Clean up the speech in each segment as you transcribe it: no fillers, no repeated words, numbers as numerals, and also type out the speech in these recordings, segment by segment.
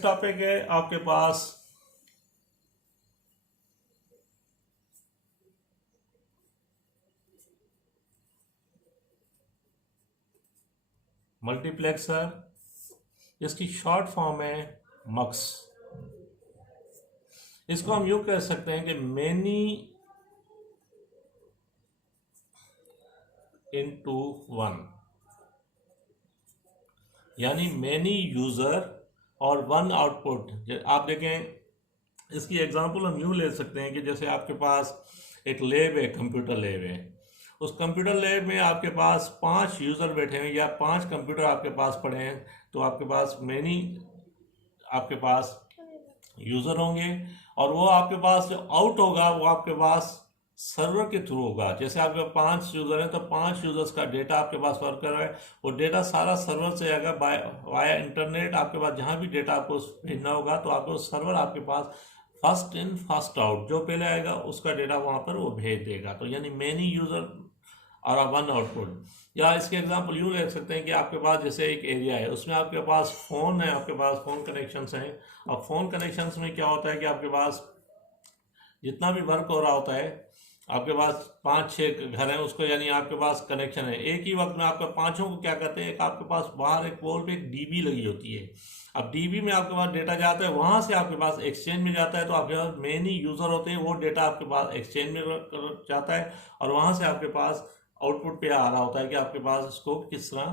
Topic है आपके पास multiplexer, इसकी शॉर्ट फॉर्म है मक्स। इसको हम यूं कह सकते हैं कि मेनी इनटू वन, यानी मेनी यूजर और वन आउटपुट। आप देखें, इसकी एग्जांपल हम यूं ले सकते हैं कि जैसे आपके पास एक लैब है, कंप्यूटर लैब है। उस कंप्यूटर लैब में आपके पास 5 यूज़र बैठे हैं या 5 कंप्यूटर आपके पास पड़े हैं, तो आपके पास मेनी आपके पास यूज़र होंगे। और वो आपके पास जो आउट होगा वो आपके पास सर्वर के थ्रू होगा। जैसे आपके 5 यूज़र हैं तो 5 यूज़र्स का डेटा आपके पास वर्क कर रहा है, वो डेटा सारा सर्वर से आएगा वाया इंटरनेट। आपके पास जहाँ भी डेटा आपको भेजना होगा तो आपको सर्वर आपके पास फर्स्ट इन फर्स्ट आउट, जो पहले आएगा उसका डेटा वहाँ पर वो भेज देगा। तो यानी मेनी यूज़र और वन आउटपुट। या इसके एग्जांपल यूँ ले सकते हैं कि आपके पास जैसे एक एरिया है, उसमें आपके पास फ़ोन है, आपके पास फ़ोन कनेक्शंस हैं। और फ़ोन कनेक्शंस में क्या होता है कि आपके पास जितना भी वर्क हो रहा होता है, आपके पास 5-6 घर हैं उसको, यानी आपके पास कनेक्शन है। एक ही वक्त में आपके पांचों को क्या कहते हैं, एक आपके पास बाहर एक पोल पे एक डीबी लगी होती है। अब डीबी में आपके पास डेटा जाता है, वहां से आपके पास एक्सचेंज में जाता है। तो आपके पास मेनी यूज़र होते हैं, वो डेटा आपके पास एक्सचेंज में जाता है और वहां से आपके पास आउटपुट पे आ रहा होता है कि आपके पास इसको किस तरह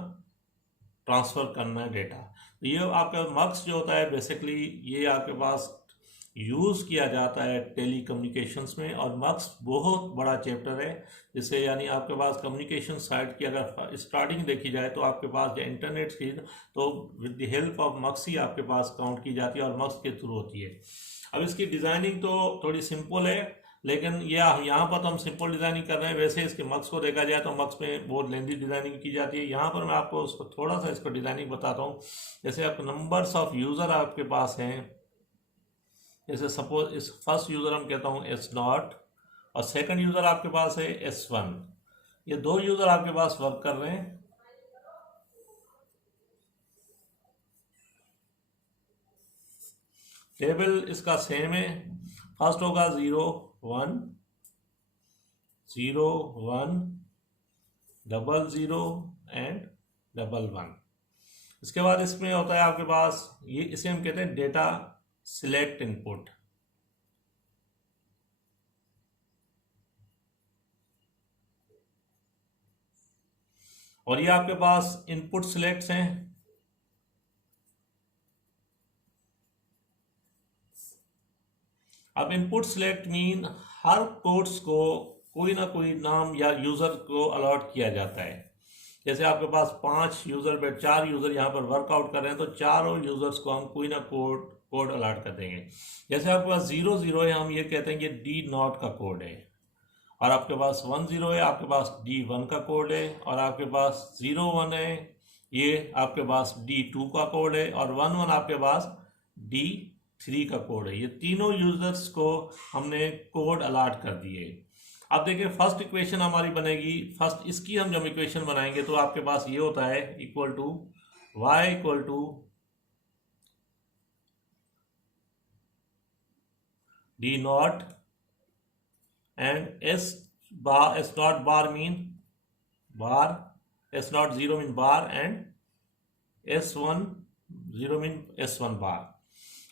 ट्रांसफ़र करना है डेटा। तो ये आपका मक्स जो होता है बेसिकली ये आपके पास यूज़ किया जाता है टेली कम्युनिकेशंस में। और मक्स बहुत बड़ा चैप्टर है, जिससे यानी आपके पास कम्युनिकेशन साइट की अगर स्टार्टिंग देखी जाए तो आपके पास इंटरनेट की, तो विद द हेल्प ऑफ मक्स ही आपके पास काउंट की जाती है और मक्स के थ्रू होती है। अब इसकी डिज़ाइनिंग तो थोड़ी सिंपल है, लेकिन यहाँ पर तो हम सिंपल डिज़ाइनिंग कर रहे हैं। वैसे इसके मक्स को देखा जाए तो मक्स में बहुत लेंदी डिज़ाइनिंग की जाती है। यहाँ पर मैं आपको उसको थोड़ा सा इसको डिज़ाइनिंग बताता हूँ। जैसे आप नंबर्स ऑफ यूज़र आपके पास हैं, जैसे सपोज इस फर्स्ट यूज़र हम कहता हूँ S0 और सेकंड यूज़र आपके पास है S1। ये 2 यूज़र आपके पास वर्क कर रहे हैं। टेबल इसका सेम है, फर्स्ट होगा 0 1 0 1 00 एंड 11। इसके बाद इसमें होता है आपके पास ये, इसे हम कहते हैं डेटा सिलेक्ट इनपुट। और ये आपके पास इनपुट सिलेक्ट्स हैं। अब इनपुट सिलेक्ट मीन हर कोड्स को कोई ना कोई नाम या यूज़र को अलॉट किया जाता है। जैसे आपके पास 5 यूज़र पे 4 यूज़र यहाँ पर वर्कआउट कर रहे हैं, तो चारों यूज़र्स को हम कोई ना कोड अलॉट कर देंगे। जैसे आपके पास 0 है, हम ये कहते हैं कि D0 का कोड है। और आपके पास 10 है, आपके पास D1 का कोड है। और आपके पास 01 है, ये आपके पास D2 का कोड है। और 11 आपके पास D3 का कोड है। ये तीनों यूजर्स को हमने कोड अलॉट कर दिए। अब देखिए फर्स्ट इक्वेशन हमारी बनेगी। फर्स्ट इसकी हम जब इक्वेशन बनाएंगे तो आपके पास ये होता है equal to y equal to D0 and S0 bar mean bar, S0 0 mean bar and S1 0 mean S1 bar।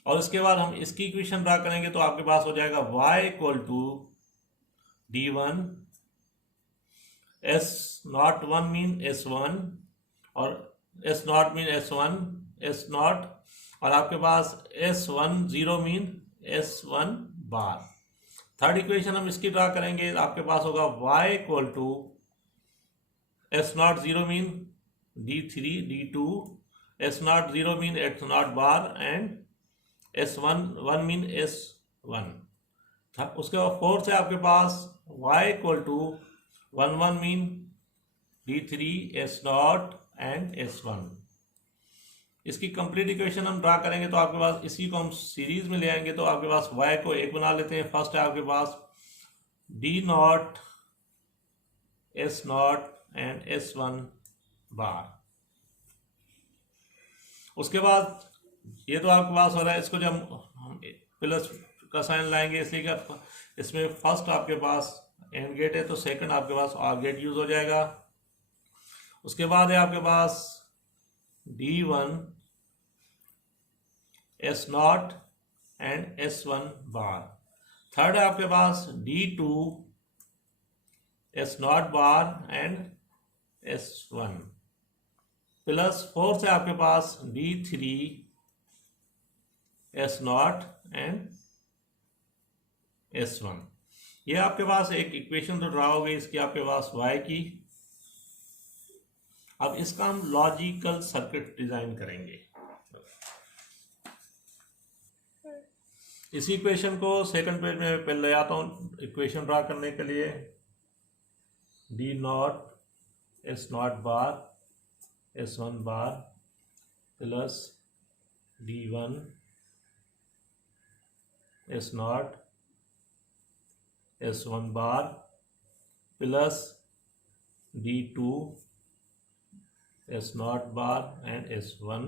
और इसके बाद हम इसकी इक्वेशन ड्रा करेंगे तो आपके पास हो जाएगा y equal to D1 S01 mean S1 और S0 मीन S1 S0 और आपके पास S1 0 mean S1 bar. Third equation हम इसकी ड्रा करेंगे, आपके पास होगा y equal to S0 0 mean D3 D2 S0 0 mean S0 bar and S1 1 mean S1। उसके बाद फोर्थ है आपके पास y equal to 1 1 mean D3 S0 and S1। इसकी कंप्लीट इक्वेशन हम ड्रा करेंगे तो आपके पास इसी को हम सीरीज में ले आएंगे। तो आपके पास y को 1 बना लेते हैं। फर्स्ट है आपके पास D0 S0 एंड S1 बार। उसके बाद ये तो आपके पास हो रहा है, इसको जब हम प्लस का साइन लाएंगे इसलिए कि इसमें फर्स्ट आपके पास एंड गेट है तो सेकंड आपके पास आर गेट यूज हो जाएगा। उसके बाद है आपके पास D1 S0 and S1 bar. Third है आपके पास D2 S0 bar and S1 plus fourth है आपके पास D3 S0 एंड S1। ये आपके पास एक इक्वेशन तो ड्रा हो गई इसकी आपके पास y की। अब इसका हम लॉजिकल सर्किट डिजाइन करेंगे। इसी इक्वेशन को सेकंड पेज में पहले ले आता हूँ इक्वेशन ड्रा करने के लिए। D0 S0 bar S1 bar plus D1 S0 S1 bar plus D2 S0 bar and S1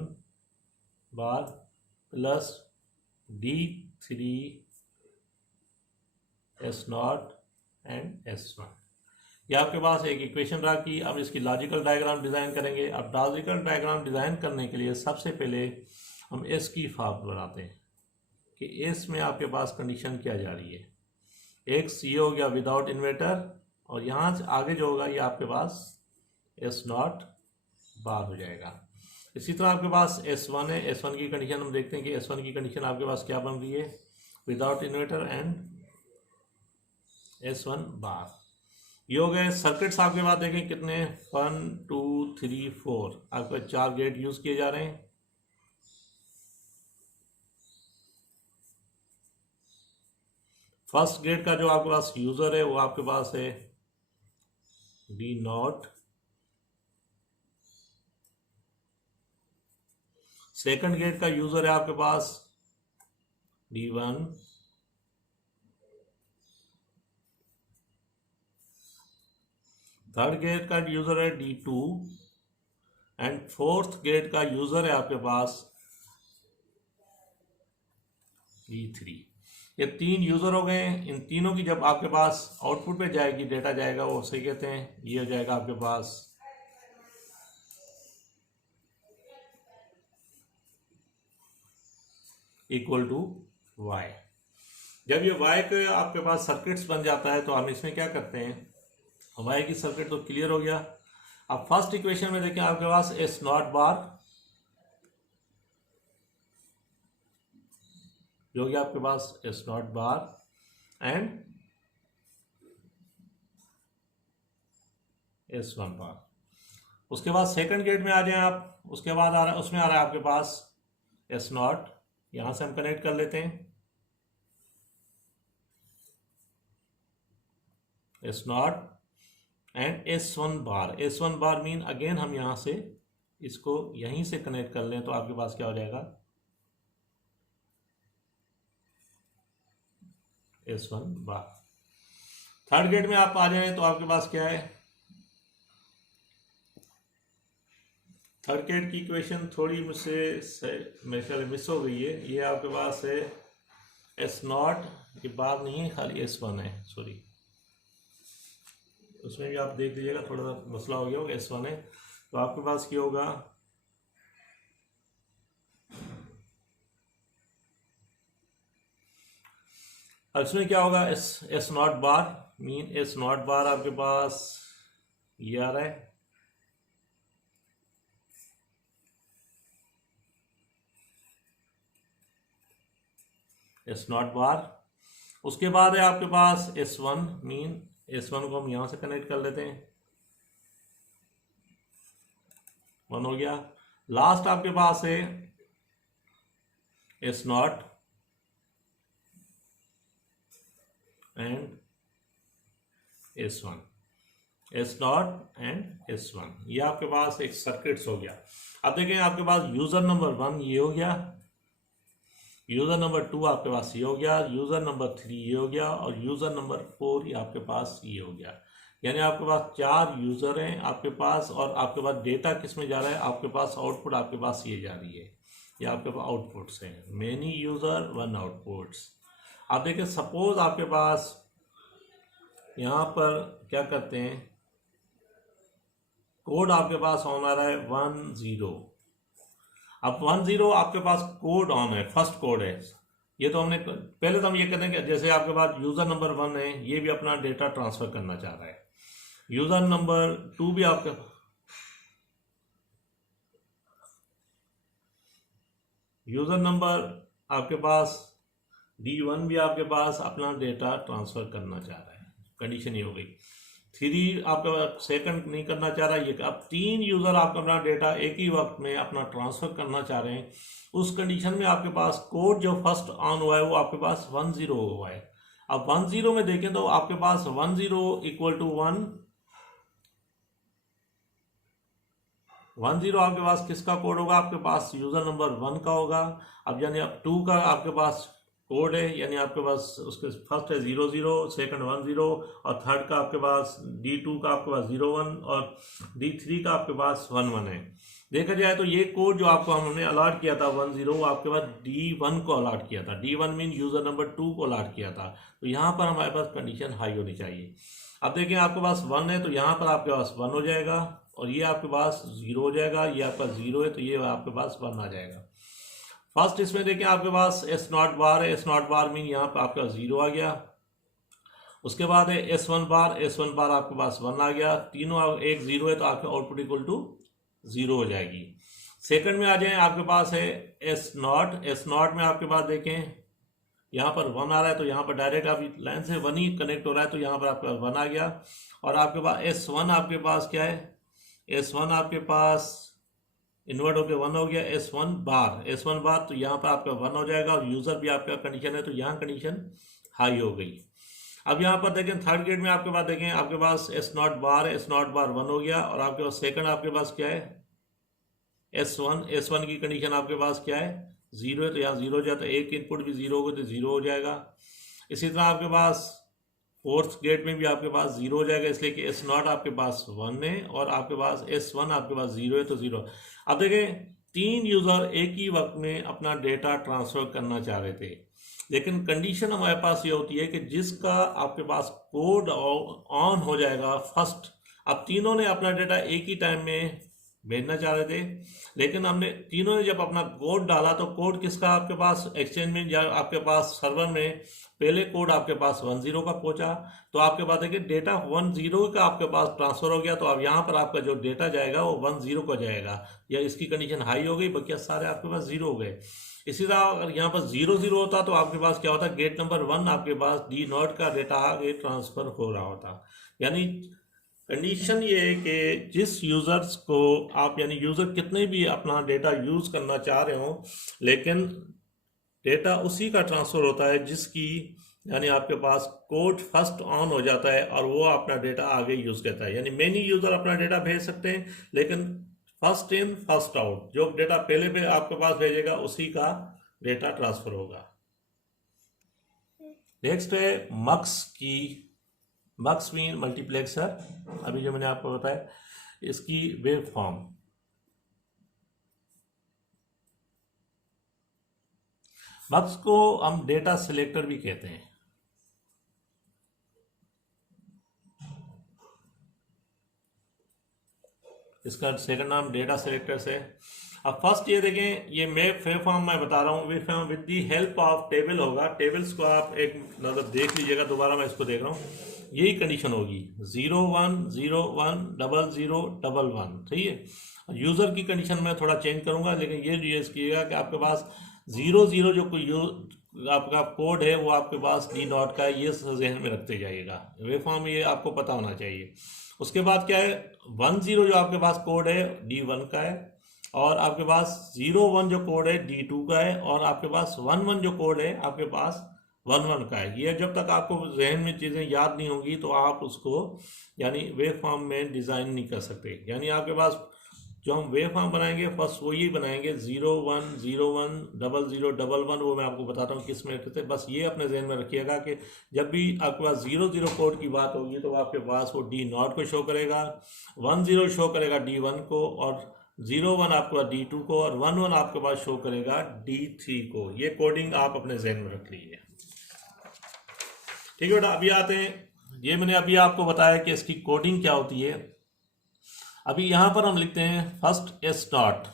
bar plus D3 S0 and S1। ये आपके पास एक इक्वेशन रहा कि अब इसकी लॉजिकल डायग्राम डिज़ाइन करेंगे। अब लॉजिकल डायग्राम डिज़ाइन करने के लिए सबसे पहले हम S की फॉर्म बनाते हैं कि S में आपके पास कंडीशन क्या जा रही है। एक C हो गया विदाउट इन्वर्टर और यहाँ से आगे जो होगा ये आपके पास S0 बार हो जाएगा। इसी तरह आपके पास S1 है। S1 की कंडीशन हम देखते हैं कि S1 की कंडीशन आपके पास क्या बन रही है, विदाउट इन्वर्टर एंड S1 बार। ये हो गए सर्किट्स। आपके पास देखें कितने 1 2 3 4 आपके 4 गेट यूज किए जा रहे हैं। फर्स्ट गेट का जो आपके पास यूजर है वो आपके पास है D0। सेकंड गेट का यूजर है आपके पास D1। थर्ड गेट का यूजर है D2 एंड फोर्थ गेट का यूजर है आपके पास D3। ये तीन यूजर हो गए। इन तीनों की जब आपके पास आउटपुट पे जाएगी डेटा जाएगा वो सही कहते हैं ये हो जाएगा आपके पास इक्वल टू y। जब ये y के आपके पास सर्किट्स बन जाता है तो हम इसमें क्या करते हैं, y की सर्किट तो क्लियर हो गया। अब फर्स्ट इक्वेशन में देखें आपके पास S0 बार जो कि आपके पास S0 बार एंड S1 बार। उसके बाद सेकंड गेट में आ जाए आप। उसके बाद आ रहा है उसमें आ रहा है आपके पास S0। यहां से हम कनेक्ट कर लेते हैं S0 and S1 bar. S1 bar mean again हम यहां से इसको यहीं से कनेक्ट कर लें तो आपके पास क्या हो जाएगा S1 बार। थर्ड गेट में आप आ जाए तो आपके पास क्या है, थर्ड गेट की इक्वेशन थोड़ी मुझसे मेरे ख्याल मिस हो गई है। ये आपके पास है S0 ये बात नहीं है खाली S1 है, सॉरी उसमें भी आप देख लीजिएगा थोड़ा सा मसला हो गया होगा। S1 है तो आपके पास क्या होगा इसमें क्या होगा S0 बार मीन S0 बार आपके पास ये आ रहा है S0 बार। उसके बाद है आपके पास S1 मीन S1 को हम यहां से कनेक्ट कर लेते हैं 1 हो गया। लास्ट आपके पास है S0 and S1 S0 and S1। ये आपके पास एक सर्किट्स हो गया। अब देखें आपके पास यूजर नंबर 1 ये हो गया, यूजर नंबर 2 आपके पास ये हो गया, यूजर नंबर 3 ये हो गया और यूजर नंबर 4 ये आपके पास ये हो गया। यानी आपके पास 4 यूजर हैं आपके पास और आपके पास डेटा किस में जा रहा है, आपके पास आउटपुट आपके पास ये जा रही है। ये आपके पास आउटपुट्स हैं, मेनी यूज़र वन आउटपुट्स। आप देखिए सपोज आपके पास यहाँ पर क्या करते हैं, कोड आपके पास ऑन आ रहा है 10। अब 10 आपके पास कोड ऑन है, फर्स्ट कोड है। ये तो हमने पहले तो हम ये कहते हैं कि जैसे आपके पास यूज़र नंबर 1 है, ये भी अपना डेटा ट्रांसफ़र करना चाह रहा है। यूज़र नंबर 2 भी आपके यूज़र नंबर आपके पास D1 भी आपके पास अपना डेटा ट्रांसफ़र करना चाह रहा है। कंडीशन ये हो गई। 3 आपका सेकंड नहीं करना चाह रहा, ये अब 3 यूज़र आपका अपना डेटा एक ही वक्त में अपना ट्रांसफ़र करना चाह रहे हैं। उस कंडीशन में आपके पास कोड जो फर्स्ट ऑन हुआ है वो आपके पास 10 हुआ है। अब 10 में देखें तो आपके पास 10 इक्वल टू 1, 10 आपके पास किसका कोड होगा, आपके पास यूज़र नंबर 1 का होगा। अब यानी अब 2 का आपके पास कोड है, यानी आपके पास उसके फर्स्ट है 00, सेकंड 10 और थर्ड का आपके पास D2 का आपके पास 01 और D3 का आपके पास 11 है। देखा जाए तो ये कोड जो आपको हमने अलॉट किया था 10, वो आपके पास D1 को अलॉट किया था। D1 मीन यूज़र नंबर 2 को अलॉट किया था। तो यहाँ पर हमारे पास कंडीशन हाई होनी चाहिए। अब देखिए आपके पास 1 है तो यहाँ पर आपके पास 1 हो जाएगा, और ये आपके पास 0 हो जाएगा। ये आपका 0 है तो ये आपके पास 1 आ जाएगा। फर्स्ट इसमें देखिए आपके पास S0 बार है, S0 बार मीन यहाँ पर आपका 0 आ गया। उसके बाद है S1 बार, S1 बार आपके पास 1 आ गया। तीनों एक 0 है तो आपका आउटपुट इक्वल टू 0 हो जाएगी। सेकंड में आ जाए, आपके पास है S0, S0 में आपके पास देखें यहाँ पर 1 आ रहा है तो यहाँ पर डायरेक्ट आप लाइन से 1 ही कनेक्ट हो रहा है तो यहाँ पर आपका 1 आ गया। और आपके पास S1 आपके पास क्या है, S1 आपके पास इन्वर्ट होकर 1 हो गया। S1 बार तो यहाँ पर आपका 1 हो जाएगा, और यूज़र भी आपका कंडीशन है तो यहाँ कंडीशन हाई हो गई। अब यहाँ पर देखें थर्ड गेट में आपके पास देखें आपके पास S0 बार है, S0 बार 1 हो गया। और आपके पास सेकंड आपके पास क्या है S1 की कंडीशन आपके पास क्या है 0 है तो यहाँ 0 हो जाता है। एक इनपुट भी 0 होगा तो 0 हो जाएगा। इसी तरह आपके पास फोर्थ गेट में भी आपके पास 0 हो जाएगा, इसलिए कि S0 आपके पास 1 है और आपके पास S1 आपके पास 0 है तो 0। अब देखें 3 यूज़र एक ही वक्त में अपना डेटा ट्रांसफ़र करना चाह रहे थे, लेकिन कंडीशन हमारे पास ये होती है कि जिसका आपके पास कोड ऑन हो जाएगा फर्स्ट। अब तीनों ने अपना डेटा एक ही टाइम में भेजना चाह रहे थे, लेकिन हमने तीनों ने जब अपना कोड डाला तो कोड किसका आपके पास एक्सचेंज में या आपके पास सर्वर में पहले कोड आपके पास 10 का पहुंचा, तो आपके पास है कि डेटा 10 का आपके पास ट्रांसफ़र हो गया। तो अब यहाँ पर आपका जो डेटा जाएगा वो 10 का जाएगा, या इसकी कंडीशन हाई हो गई, बाकी सारे आपके पास 0 हो गए। इसी तरह अगर यहाँ पर 0 होता तो आपके पास क्या होता, गेट नंबर 1 आपके पास D0 का डेटा आगे ट्रांसफ़र हो रहा होता। यानी कंडीशन ये है कि जिस यूज़र्स को आप यानी यूज़र कितने भी अपना डेटा यूज़ करना चाह रहे हो, लेकिन डेटा उसी का ट्रांसफ़र होता है जिसकी यानी आपके पास कोड फर्स्ट ऑन हो जाता है और वो अपना डेटा आगे यूज़ करता है। यानी मेनी यूज़र अपना डेटा भेज सकते हैं, लेकिन फर्स्ट इन फर्स्ट आउट, जो डेटा पहले पे आपके पास भेजेगा उसी का डेटा ट्रांसफ़र होगा। नेक्स्ट है मक्स मीन मल्टीप्लेक्सर। अभी जो मैंने आपको बताया इसकी वेव फॉर्म। मक्स को हम डेटा सिलेक्टर भी कहते हैं। इसका सेकंड नाम डेटा सिलेक्टर्स है। अब फर्स्ट ये देखें, ये वेव फॉर्म मैं बता रहा हूँ, wave form with the help of table होगा। टेबल्स को आप एक नज़र देख लीजिएगा, दोबारा मैं इसको देख रहा हूँ। यही कंडीशन होगी 0 1 0 1 0 0 1 1, सही है। यूज़र की कंडीशन मैं थोड़ा चेंज करूँगा, लेकिन ये यूज़ कीजिएगा कि आपके पास 0 0 जो कोई आपका कोड है वो आपके पास D0 का है, ये जहन में रखते जाइएगा। वेव फॉर्म ये आपको पता होना चाहिए। उसके बाद क्या है 1 0 जो आपके पास कोड है D1 का है, और आपके पास 0 1 जो कोड है D2 का है, और आपके पास 1 1 जो कोड है आपके पास 1 1 का है। ये जब तक आपको जहन में चीज़ें याद नहीं होंगी तो आप उसको यानी वेव फॉर्म में डिज़ाइन नहीं कर सकते। यानी आपके पास जो हम वेव फॉर्म बनाएंगे फर्स्ट वही बनाएंगे 0 1 0 1 0 0 1 1। वो मैं आपको बताता हूँ किस में करते। बस ये अपने जहन में रखिएगा कि जब भी आपके पास 0 0 कोड की बात होगी तो आपके पास वो D0 को शो करेगा, 1 0 शो करेगा D1 को, और 01 आपके पास D2 को और 11 आपके पास शो करेगा D3 को। ये कोडिंग आप अपने जहन में रख लीजिए। ठीक है बेटा, अभी आते हैं, ये मैंने अभी आपको बताया कि इसकी कोडिंग क्या होती है। अभी यहां पर हम लिखते हैं फर्स्ट एस नॉट।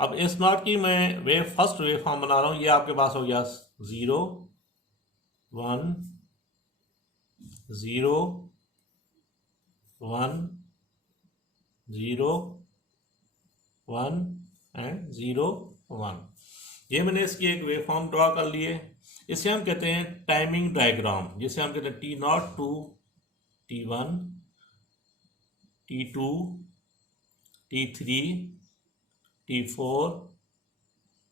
अब एस नॉट की मैं फर्स्ट वेव फॉर्म बना रहा हूं। ये आपके पास हो गया 0 1 0 1 0 1 एंड 0 1। ये मैंने इसकी एक वेव फॉर्म ड्रॉ कर लिए। इसे हम कहते हैं टाइमिंग डायग्राम, जिसे हम कहते हैं T0 to T1 T2 T3 T4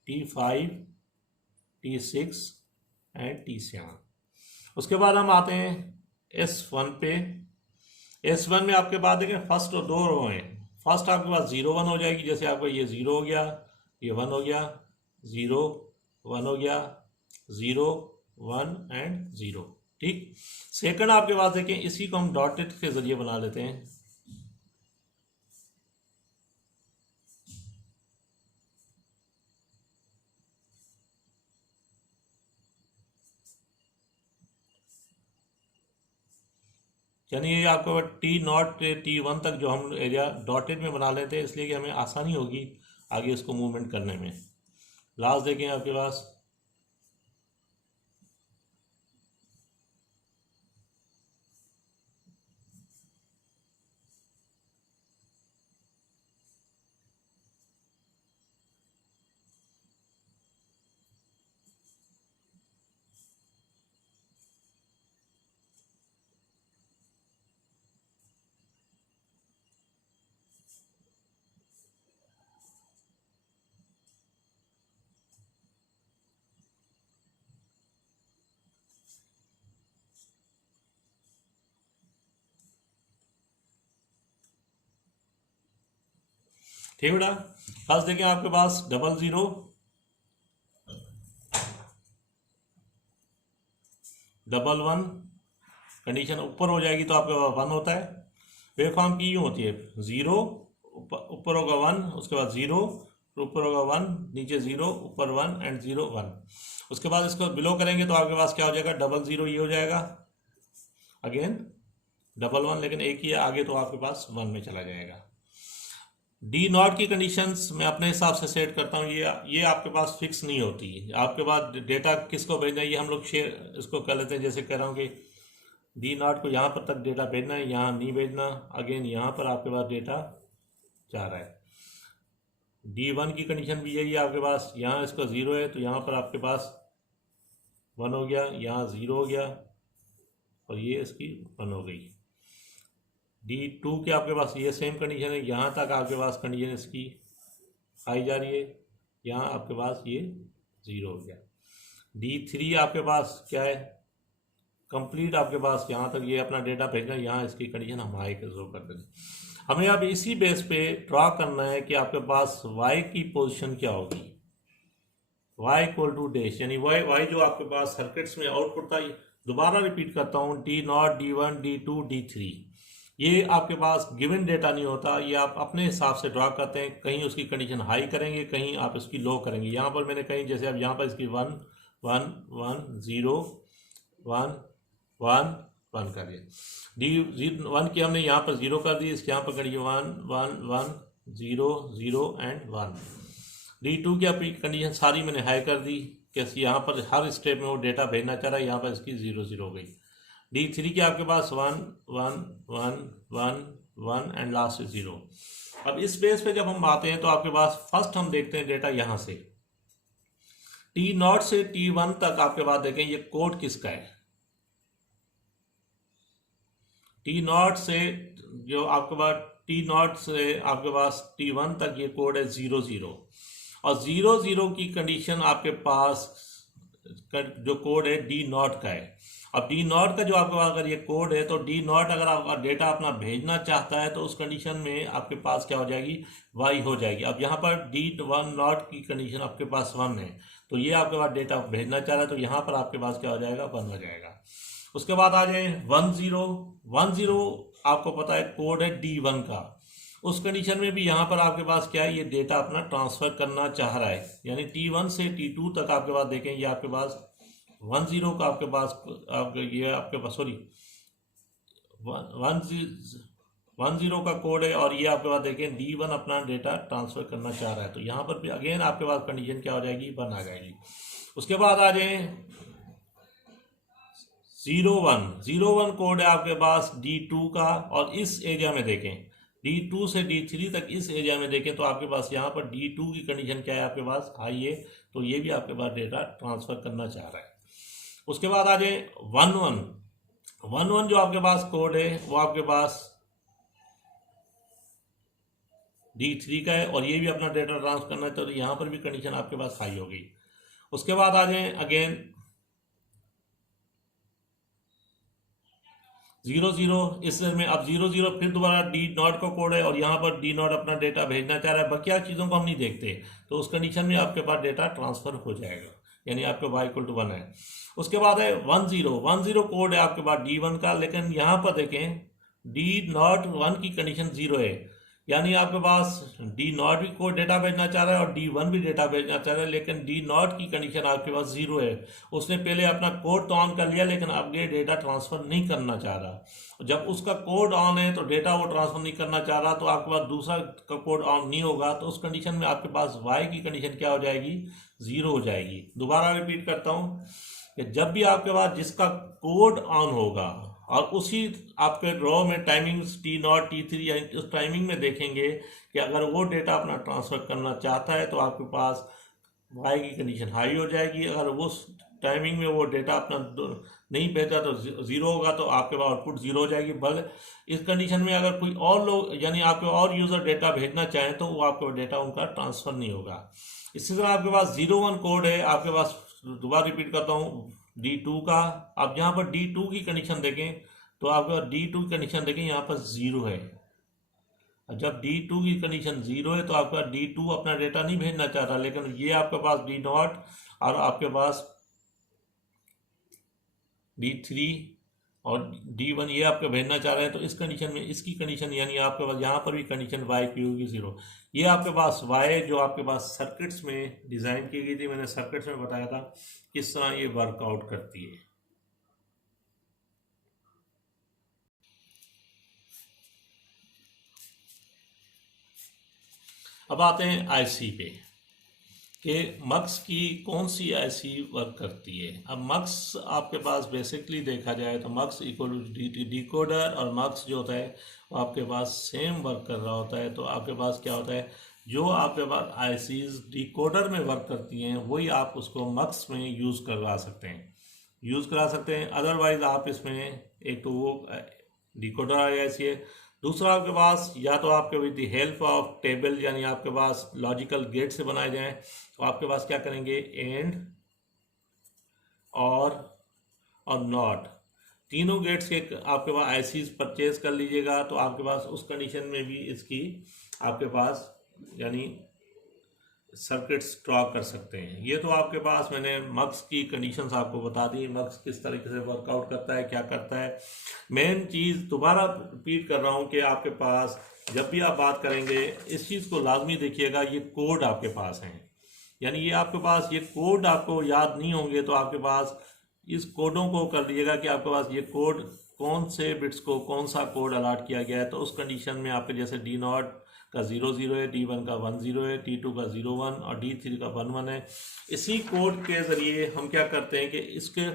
T5 T6 and T7। उसके बाद हम आते हैं S1 पे। S1 में आपके पास देखें फर्स्ट और 2 रो हैं। फर्स्ट आपके पास 0 1 हो जाएगी, जैसे आपको ये 0 हो गया, ये 1 हो गया, 0 1 हो गया, 0 1 एंड 0। ठीक। सेकंड आपके पास देखें, इसी को हम डॉटेड के जरिए बना लेते हैं। यानी ये आपको T0 से T1 तक जो हम एरिया डॉटेड में बना लेते हैं, इसलिए कि हमें आसानी होगी आगे इसको मूवमेंट करने में। लास्ट देखें आपके पास ठीक बेटा। फर्स्ट देखें आपके पास 00 11 कंडीशन ऊपर हो जाएगी तो आपके पास 1 होता है। वेव फॉर्म की यूँ होती है 0 ऊपर होगा 1, उसके बाद 0 ऊपर होगा 1, नीचे 0 ऊपर 1 एंड 0 1। उसके बाद इसको बिलो करेंगे तो आपके पास क्या हो जाएगा 00 ये हो जाएगा, अगेन 11 लेकिन एक ही है आगे तो आपके पास 1 में चला जाएगा। D0 की कंडीशंस मैं अपने हिसाब से सेट करता हूँ। ये आपके पास फिक्स नहीं होती। आपके पास डेटा किसको भेजना है ये हम लोग शेयर इसको कर लेते हैं। जैसे कह रहा हूँ कि D0 को यहाँ पर तक डेटा भेजना है, यहाँ नहीं भेजना। अगेन यहाँ पर आपके पास डेटा जा रहा है। D1 की कंडीशन भी यही है आपके पास, यहाँ इसका 0 है तो यहाँ पर आपके पास 1 हो गया, यहाँ 0 हो गया और ये इसकी 1 हो गई। D2 के आपके पास ये सेम कंडीशन है, यहाँ तक आपके पास कंडीशन इसकी आई जा रही है, यहाँ आपके पास ये 0 हो गया। D3 आपके पास क्या है, कंप्लीट आपके पास यहाँ तक ये अपना डेटा भेजना, यहाँ इसकी कंडीशन हम हाई के शो कर देंगे। हमें अब इसी बेस पे ड्रॉ करना है कि आपके पास y की पोजीशन क्या होगी। y इक्वल टू डैश, यानी y जो आपके पास सर्किट्स में आउटपुट था, दोबारा रिपीट करता हूँ, D0 D1 D2 D3 ये आपके पास गिवन डेटा नहीं होता, ये आप अपने हिसाब से ड्रा करते हैं। कहीं उसकी कंडीशन हाई करेंगे, कहीं आप इसकी लो करेंगे। यहाँ पर मैंने कहीं जैसे अब यहाँ पर इसकी 1 1 1 0 1 1 1 कर दिया। D1 की हमने यहाँ पर 0 कर दी, इसके यहाँ पर करिए 1 1 1 0 0 एंड 1। D2 की अपनी कंडीशन सारी मैंने हाई कर दी, कैसे यहाँ पर हर स्टेप में वो डेटा भेजना चाह रहा है, यहाँ पर इसकी 0 0 हो गई। D3 के आपके पास 1 1 1 1 1 एंड लास्ट 0। अब इस बेस पे जब हम आते हैं तो आपके पास फर्स्ट हम देखते हैं डेटा यहाँ से T0 से T1 तक आपके पास देखें ये कोड किसका है। T0 से जो आपके पास T0 से आपके पास T1 तक ये कोड है 0 0 और 0 0 की कंडीशन आपके पास जो कोड है D0 का है। अब D0 का जो आपके पास अगर ये कोड है तो D0 अगर आपका डेटा अपना भेजना चाहता है तो उस कंडीशन में आपके पास क्या हो जाएगी, y हो जाएगी। अब यहाँ पर D1 नॉट की कंडीशन आपके पास 1 है तो ये आपके पास डेटा भेजना चाह रहा है तो यहाँ पर आपके पास क्या हो जाएगा, 1 हो जाएगा। उसके बाद आ जाए 1 0 1 0 आपको पता है कोड है D1 का। उस कंडीशन में भी यहाँ पर आपके पास क्या है, ये डेटा अपना ट्रांसफर करना चाह रहा है, यानी T1 से T2 तक आपके पास देखें, ये आपके पास 10 का आपके पास ये आपके पास सॉरी 10 का कोड है, और ये आपके पास देखें D1 अपना डेटा ट्रांसफर करना चाह रहा है। तो यहाँ पर भी अगेन आपके पास कंडीशन क्या हो जाएगी, 1 आ जाएगी। उसके बाद आ जाए 01 कोड है आपके पास D2 का, और इस एरिया में देखें D2 से D3 तक इस एरिया में देखें तो आपके पास यहाँ पर D2 की कंडीशन क्या है, आपके पास हाई है, तो ये भी आपके पास डेटा ट्रांसफर करना चाह रहा है। उसके बाद आ जाए 11 जो आपके पास कोड है वो आपके पास D3 का है, और ये भी अपना डेटा ट्रांसफर करना है, तो यहाँ पर भी कंडीशन आपके पास हाई होगी। उसके बाद आ जाए अगेन 00, इसमें अब 00 फिर दोबारा D0 का कोड है, और यहाँ पर D0 अपना डेटा भेजना चाह रहा है, बाकी चीज़ों को हम नहीं देखते, तो उस कंडीशन में आपके पास डेटा ट्रांसफर हो जाएगा, यानी आपके y = 1 है। उसके बाद है 10 कोड है आपके पास D1 का, लेकिन यहाँ पर देखें D0 1 की कंडीशन 0 है, यानी आपके पास D0 भी कोड डेटा भेजना चाह रहा है और D1 भी डेटा भेजना चाह रहा है, लेकिन D0 की कंडीशन आपके पास 0 है। उसने पहले अपना कोड तो ऑन कर लिया, लेकिन अब ये डेटा ट्रांसफर नहीं करना चाह रहा। जब उसका कोड ऑन है तो डेटा वो ट्रांसफर नहीं करना चाह रहा, तो आपके पास दूसरा का कोड ऑन नहीं होगा, तो उस कंडीशन में आपके पास y की कंडीशन क्या हो जाएगी, 0 हो जाएगी। दोबारा रिपीट करता हूँ कि जब भी आपके पास जिसका कोड ऑन होगा और उसी आपके ड्रॉ में टाइमिंग T0 T3 यानी उस टाइमिंग में देखेंगे कि अगर वो डेटा अपना ट्रांसफर करना चाहता है तो आपके पास y की कंडीशन हाई हो जाएगी। अगर उस टाइमिंग में वो डेटा अपना नहीं भेजा तो 0 होगा, तो आपके पास आउटपुट 0 हो जाएगी। बल इस कंडीशन में अगर कोई और लोग यानी आपके और यूज़र डेटा भेजना चाहें तो वो आपको डेटा उनका ट्रांसफ़र नहीं होगा। इसी तरह आपके पास 01 कोड है आपके पास, दोबारा रिपीट करता हूँ, D2 का। आप यहाँ पर D2 की कंडीशन देखें तो आपके पास D2 की कंडीशन देखें यहाँ पर 0 है। जब D2 की कंडीशन 0 है तो आपका D2 अपना डेटा नहीं भेजना चाह रहा, लेकिन ये आपके पास D0 और आपके पास D3 और D1 ये आपका भेजना चाह रहे हैं। तो इस कंडीशन में इसकी कंडीशन यानी आपके पास यहाँ पर भी कंडीशन y की होगी 0। ये आपके पास y जो आपके पास सर्किट्स में डिज़ाइन की गई थी, मैंने सर्किट्स में बताया था किस तरह ये वर्कआउट करती है। अब आते हैं आईसी पे कि मक्स की कौन सी आईसी वर्क करती है। अब मक्स आपके पास बेसिकली देखा जाए तो मक्स इक्वल टू डिकोडर, और मक्स जो होता है वो आपके पास सेम वर्क कर रहा होता है। तो आपके पास क्या होता है, जो आपके पास आईसीज डिकोडर में वर्क करती हैं वही आप उसको मक्स में यूज़ करा सकते हैं। अदरवाइज आप इसमें एक तो वो डिकोडर आईसी है, दूसरा आपके पास या तो आपके with the help of table यानी आपके पास लॉजिकल गेट से बनाए जाएं। तो आपके पास क्या करेंगे, एंड और नॉट, तीनों गेट्स के आपके पास आईसीज परचेज कर लीजिएगा। तो आपके पास उस कंडीशन में भी इसकी आपके पास यानी सर्किट्स ड्रॉ कर सकते हैं। ये तो आपके पास मैंने मक्स की कंडीशंस आपको बता दी, मक्स किस तरीके से वर्कआउट करता है, क्या करता है। मेन चीज़ दोबारा रिपीट कर रहा हूँ कि आपके पास जब भी आप बात करेंगे इस चीज़ को लाजमी देखिएगा, ये कोड आपके पास हैं, यानी ये आपके पास ये कोड आपको याद नहीं होंगे तो आपके पास इस कोडों को कर लीजिएगा कि आपके पास ये कोड कौन से बिट्स को कौन सा कोड अलाट किया गया है। तो उस कंडीशन में आपके जैसे D0 का 00 है, D1 का 10 है, T2 का 01 और D3 का 11 है। इसी कोड के ज़रिए हम क्या करते हैं कि इसके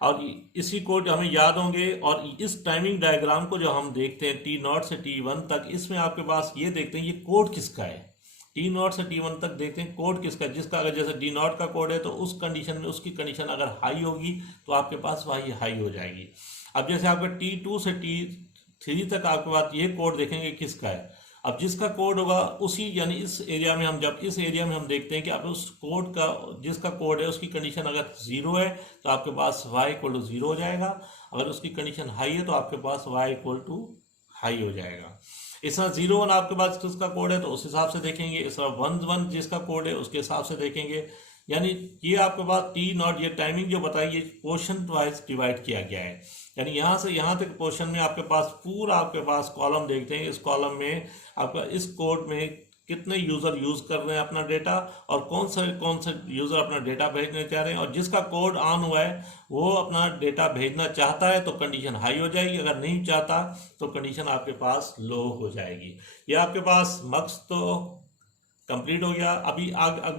और इसी कोड हमें याद होंगे, और इस टाइमिंग डायग्राम को जो हम देखते हैं T0 से T1 तक, इसमें आपके पास ये देखते हैं ये कोड किसका है। T0 से T1 तक देखते हैं कोड किसका है, जिसका अगर जैसे D0 का कोड है तो उस कंडीशन में उसकी कंडीशन अगर हाई होगी तो आपके पास वही हाई हो जाएगी। अब जैसे आपका T2 से T3 तक आपके पास ये कोड देखेंगे किसका है। अब जिसका कोड होगा उसी यानी इस एरिया में हम देखते हैं कि आप उस कोड का जिसका कोड है उसकी कंडीशन अगर 0 है तो आपके पास y = 0 हो जाएगा। अगर उसकी कंडीशन हाई है तो आपके पास y = हाई हो जाएगा। इस तरह 01 आपके पास किसका कोड है तो उस हिसाब से देखेंगे, इस तरह 11 जिसका कोड है उसके हिसाब से देखेंगे। यानी ये आपके पास टी नॉट, ये टाइमिंग जो बताई ये पोर्शन वाइज डिवाइड किया गया है। यानी यहाँ से यहाँ तक पोर्शन में आपके पास पूरा आपके पास कॉलम देखते हैं, इस कॉलम में आपका इस कोड में कितने यूज़र यूज़ कर रहे हैं अपना डेटा, और कौन से यूज़र अपना डेटा भेजने चाह रहे हैं, और जिसका कोड ऑन हुआ है वो अपना डेटा भेजना चाहता है तो कंडीशन हाई हो जाएगी, अगर नहीं चाहता तो कंडीशन आपके पास लो हो जाएगी। ये आपके पास मक्स तो कंप्लीट हो गया। अभी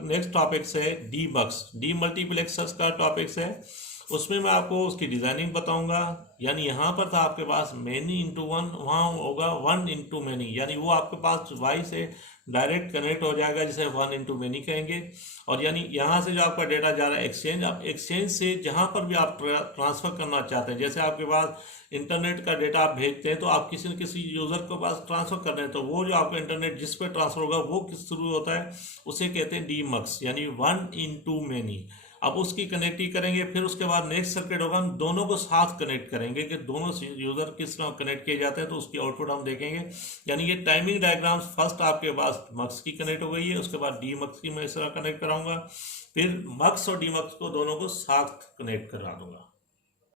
नेक्स्ट टॉपिक से डी मल्टीप्लेक्सर्स का टॉपिक है, उसमें मैं आपको उसकी डिज़ाइनिंग बताऊंगा। यानी यहाँ पर था आपके पास मैनी इंटू वन, वहाँ होगा वन इंटू मैनी, यानी वो आपके पास वाई से डायरेक्ट कनेक्ट हो जाएगा जिसे वन इंटू मैनी कहेंगे। और यानी यहाँ से जो आपका डेटा जा रहा है एक्सचेंज, आप एक्सचेंज से जहाँ पर भी आप ट्रांसफ़र करना चाहते हैं, जैसे आपके पास इंटरनेट का डेटा आप भेजते हैं तो आप किसी न किसी यूज़र के पास ट्रांसफ़र कर रहे हैं, तो वो जो आपका इंटरनेट जिस पर ट्रांसफ़र होगा वो किस थ्रू होता है, उसे कहते हैं डी मक्स, यानी वन इंटू मैनी। अब उसकी कनेक्टिंग करेंगे, फिर उसके बाद नेक्स्ट सर्किट होगा, हम दोनों को साथ कनेक्ट करेंगे कि दोनों यूज़र किस तरह कनेक्ट किए जाते हैं, तो उसकी आउटपुट हम देखेंगे। यानी ये टाइमिंग डायग्राम्स फर्स्ट आपके पास मक्स की कनेक्ट हो गई है, उसके बाद डी मक्स की मैं इस तरह कनेक्ट कराऊंगा, फिर मक्स और डी मक्स को दोनों को साथ कनेक्ट करा दूंगा।